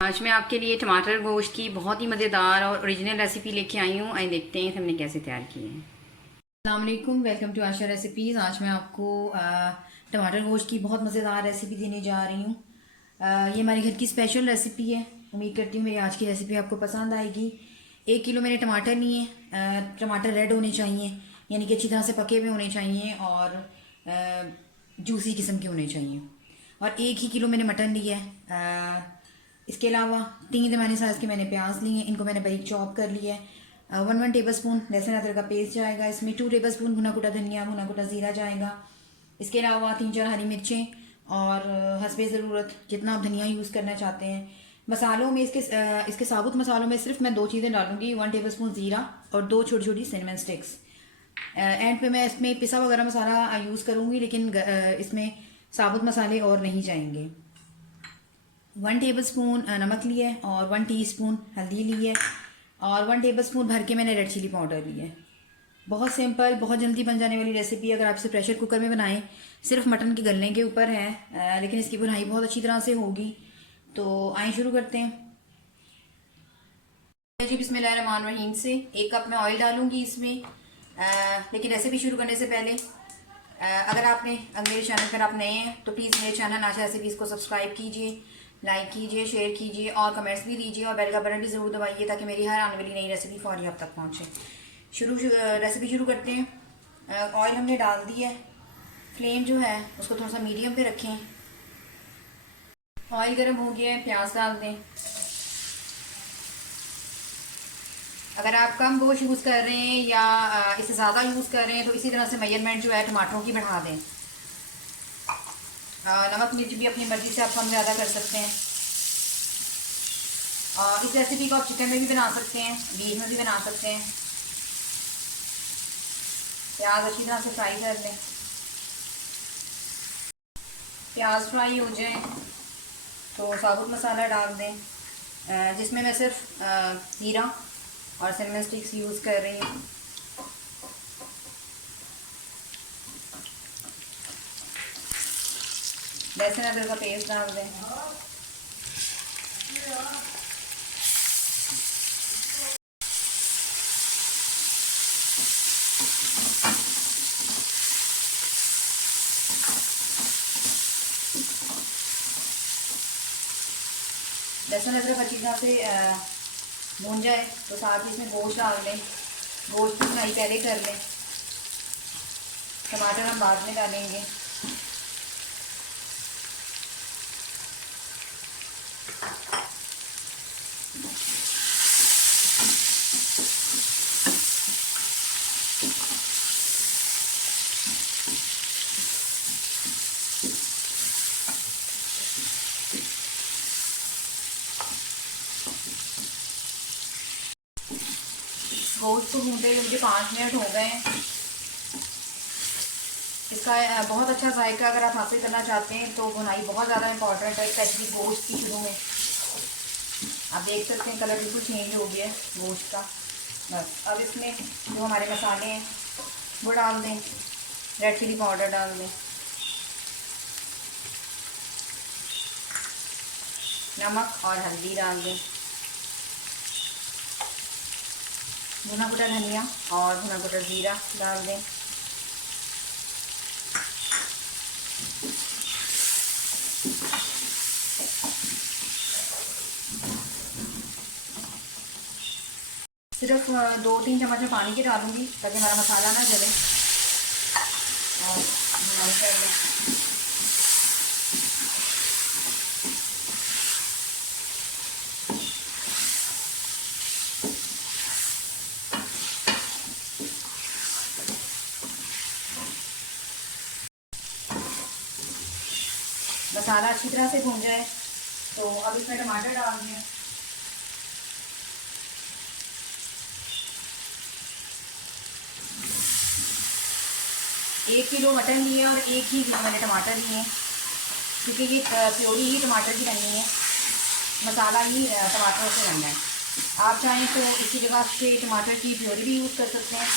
आज मैं आपके लिए टमाटर गोश्त की बहुत ही मज़ेदार और ओरिजिनल रेसिपी लेके आई हूँ। आइए देखते हैं कि हमने कैसे तैयार की है। अस्सलाम वालेकुम, वेलकम टू आशा रेसिपीज़। आज मैं आपको टमाटर गोश्त की बहुत मज़ेदार रेसिपी देने जा रही हूँ। ये हमारे घर की स्पेशल रेसिपी है। उम्मीद करती हूँ मेरी आज की रेसिपी आपको पसंद आएगी। 1 किलो मैंने टमाटर लिए। टमाटर रेड होने चाहिए, यानी कि अच्छी तरह से पके हुए होने चाहिए और जूसी किस्म के होने चाहिए। और 1 ही किलो मैंने मटन लिया है। इसके अलावा 3 दरमियाने साइज़ के मैंने प्याज लिए हैं, इनको मैंने बारीक चॉप कर लिया है। 1 टेबल स्पून लहसुन अदरक का पेस्ट जाएगा इसमें। 2 टेबल स्पून भुना कुटा धनिया, भुना कुटा ज़ीरा जाएगा। इसके अलावा 3-4 हरी मिर्चें और हस्बे ज़रूरत जितना आप धनिया यूज़ करना चाहते हैं। मसालों में इसके साबुत मसालों में सिर्फ मैं 2 चीज़ें डालूंगी। 1 टेबल स्पून ज़ीरा और 2 छोटी छोटी सिनेमन स्टिक्स। एंड पे मैं इसमें पिसा वगैरह मसाला यूज़ करूँगी, लेकिन इसमें साबुत मसाले और नहीं जाएंगे। 1 टेबल स्पून नमक लिया है और 1 टीस्पून हल्दी ली है और 1 टेबल स्पून भर के मैंने रेड चिली पाउडर लिया है। बहुत सिंपल, बहुत जल्दी बन जाने वाली रेसिपी। अगर आप इसे प्रेशर कुकर में बनाएं, सिर्फ मटन के गलने के ऊपर है, लेकिन इसकी बुनाई बहुत अच्छी तरह से होगी। तो आइए शुरू करते हैं जी। बिस्मिल्लाहिर्रहमानिर्रहीम से 1 कप मैं ऑयल डालूंगी इसमें। लेकिन रेसिपी शुरू करने से पहले अगर मेरे चैनल पर आप नए हैं तो प्लीज़ मेरे चैनल आशा रेसिपीज़ को सब्सक्राइब कीजिए, लाइक कीजिए, शेयर कीजिए और कमेंट्स भी दीजिए और बेल का बटन भी ज़रूर दबाइए ताकि मेरी हर आने वाली नई रेसिपी फौरी आप तक पहुँचे। रेसिपी शुरू करते हैं। ऑयल हमने डाल दिया है। फ्लेम जो है उसको थोड़ा सा मीडियम पे रखें। ऑयल गर्म हो गया है, प्याज डाल दें। अगर आप कम गोश्त यूज़ कर रहे हैं या इससे ज़्यादा यूज़ कर रहे हैं तो इसी तरह से मेजरमेंट जो है टमाटरों की बढ़ा दें। नमक मिर्च भी अपनी मर्ज़ी से आप कम ज़्यादा कर सकते हैं। इस रेसिपी को आप चिकन में भी बना सकते हैं, बीफ में भी बना सकते हैं। प्याज अच्छी तरह से फ्राई कर लें। प्याज फ्राई हो जाए तो साबुत मसाला डाल दें, जिसमें मैं सिर्फ ज़ीरा और सिनेमन स्टिक्स यूज़ कर रही हूँ। लहसुन अदरक का पेस्ट डाल दें। लहसुन अदरक अच्छी तरह से भून जाए तो साथ ही इसमें गोश्त डाल दें। गोश्त की भुनाई पहले कर लें, टमाटर हम बाद में डालेंगे। गोश्त को भूनते हुए मुझे 5 मिनट हो गए हैं। इसका बहुत अच्छा जायका अगर आप हासिल करना चाहते हैं तो भुनाई बहुत ज़्यादा इंपॉर्टेंट है, स्पेशली गोश्त की शुरू में। आप देख सकते हैं कलर बिल्कुल चेंज हो गया है गोश्त का। बस अब इसमें जो हमारे मसाले हैं वो डाल दें। रेड चिली पाउडर डाल दें, नमक और हल्दी डाल दें, भुना कुटा धनिया और भुना कुटा ज़ीरा डाल दें। सिर्फ 2-3 चम्मच में पानी के डालूंगी ताकि हमारा मसाला ना जले। और भुनाई कर लें। मसाला अच्छी तरह से भून जाए तो अब इसमें टमाटर डाल दें। एक किलो मटन लिए और 1 ही किलो मैंने टमाटर लिए, क्योंकि ये प्योरी ही टमाटर की बननी है, मसाला ही टमाटरों से बनना है। आप चाहें तो इसकी जगह से टमाटर की प्योरी भी यूज़ कर सकते हैं,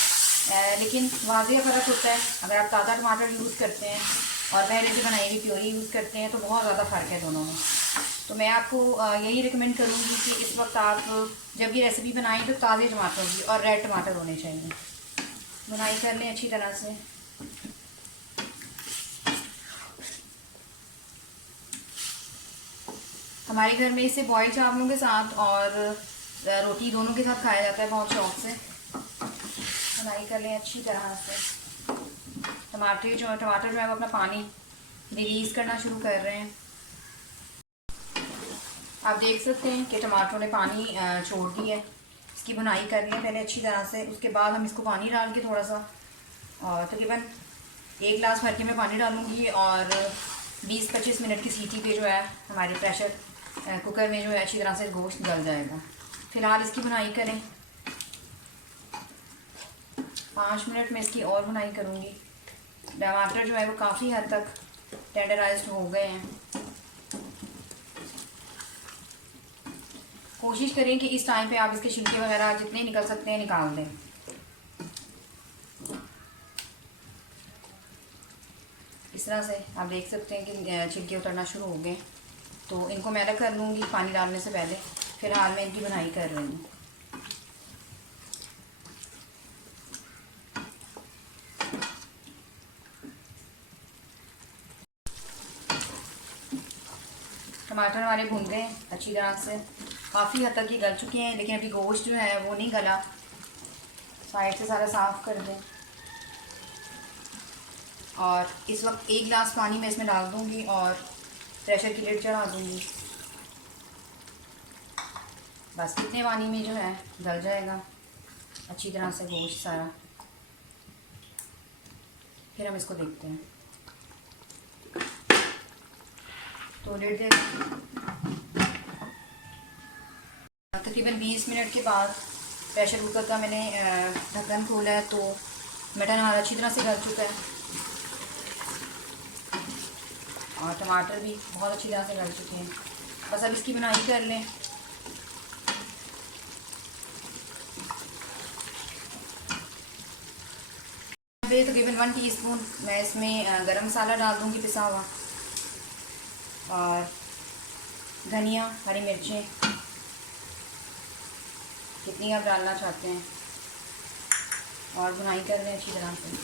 लेकिन वाज़ेह फ़र्क होता है। अगर आप ताज़ा टमाटर यूज़ करते हैं और पहले से बनाई हुई प्योरी यूज़ करते हैं तो बहुत ज़्यादा फ़र्क है दोनों में। तो मैं आपको यही रिकमेंड करूँगी कि इस वक्त आप जब ये रेसिपी बनाएं तो ताज़े टमाटर की और रेड टमाटर होने चाहिए। बुनाई कर लें अच्छी तरह से। हमारे घर में इसे बॉयल चावलों के साथ और रोटी दोनों के साथ खाया जाता है बहुत शौक से। बुनाई कर लें अच्छी तरह से। टमाटर जो है वो अपना पानी रिलीज़ करना शुरू कर रहे हैं। आप देख सकते हैं कि टमाटरों ने पानी छोड़ दिया है। इसकी बुनाई कर लिया पहले अच्छी तरह से। उसके बाद हम इसको पानी डाल के थोड़ा सा तकरीबन 1 गिलास भर के मैं पानी डालूँगी और 20-25 मिनट की सीटी पे जो है हमारे प्रेशर कुकर में जो है अच्छी तरह से गोश्त गल जाएगा। फ़िलहाल इसकी बुनाई करें। 5 मिनट में इसकी और बुनाई करूँगी। टमाटर जो है वो काफ़ी हद तक टेंडराइज्ड हो गए हैं। कोशिश करें कि इस टाइम पे आप इसके छिलके वगैरह जितने निकल सकते हैं निकाल दें। इस तरह से आप देख सकते हैं कि छिलके उतरना शुरू हो गए। तो इनको मैं अलग कर लूँगी पानी डालने से पहले। फ़िलहाल मैं इनकी बुनाई कर रही हूँ। टमाटर हमारे भून गए अच्छी तरह से। काफ़ी हद तक ये गल चुके हैं, लेकिन अभी गोश्त जो है वो नहीं गला। साइड से सारा साफ़ कर दें। और इस वक्त 1 गिलास पानी मैं इसमें डाल दूँगी और प्रेशर की लिड चढ़ा दूँगी। बस इतने पानी में जो है गल जाएगा अच्छी तरह से गोश्त सारा। फिर हम इसको देखते हैं। तो लिड दे तकरीबन 20 मिनट के बाद प्रेशर कुकर का मैंने ढक्कन खोला है तो मटन हमारा अच्छी तरह से गल चुका है और टमाटर भी बहुत अच्छी तरह से गल चुके हैं। बस अब इसकी बुनाई कर लें। तकरीबन 1 टीस्पून मैं इसमें गरम मसाला डाल दूँगी पिसा हुआ और धनिया, हरी मिर्चें कितनी आप डालना चाहते हैं और बुनाई कर लें अच्छी तरह से।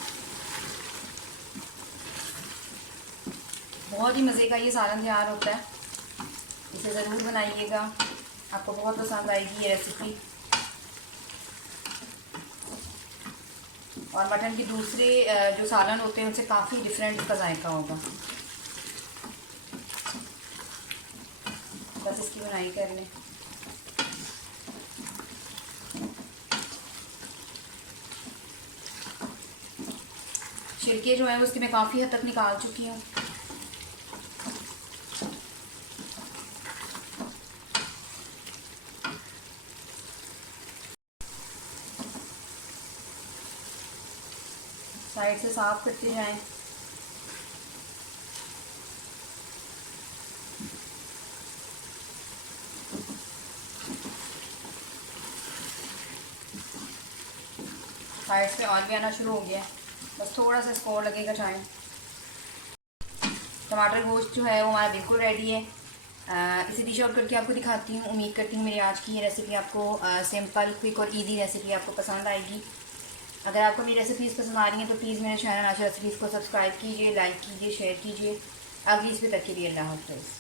बहुत ही मज़े का ये सालन तैयार होता है। इसे ज़रूर बनाइएगा, आपको बहुत पसंद आएगी ये रेसिपी। और मटन के दूसरे जो सालन होते हैं उनसे काफ़ी डिफरेंट इसका जायका होगा। बस इसकी बुनाई कर लें। छिलके जो है उसके मैं काफ़ी हद तक निकाल चुकी हूँ। साइड से साफ करते जाएं। साइड से ऑयल भी आना शुरू हो गया है। बस थोड़ा सा इसको और लगेगा टाइम। टमाटर गोश्त जो है वो हमारा बिल्कुल रेडी है। इसे डिश आउट करके आपको दिखाती हूँ। उम्मीद करती हूँ मेरी आज की ये रेसिपी आपको सिंपल, क्विक और इजी रेसिपी आपको पसंद आएगी। अगर आपको मेरी रेसिपीज़ पसंद आ रही हैं तो प्लीज़ मेरे चैनल आशा रेसिपीज़ को सब्सक्राइब कीजिए, लाइक कीजिए, शेयर कीजिए। अगली इस पे तक के लिए अल्लाह हाफ़िज़।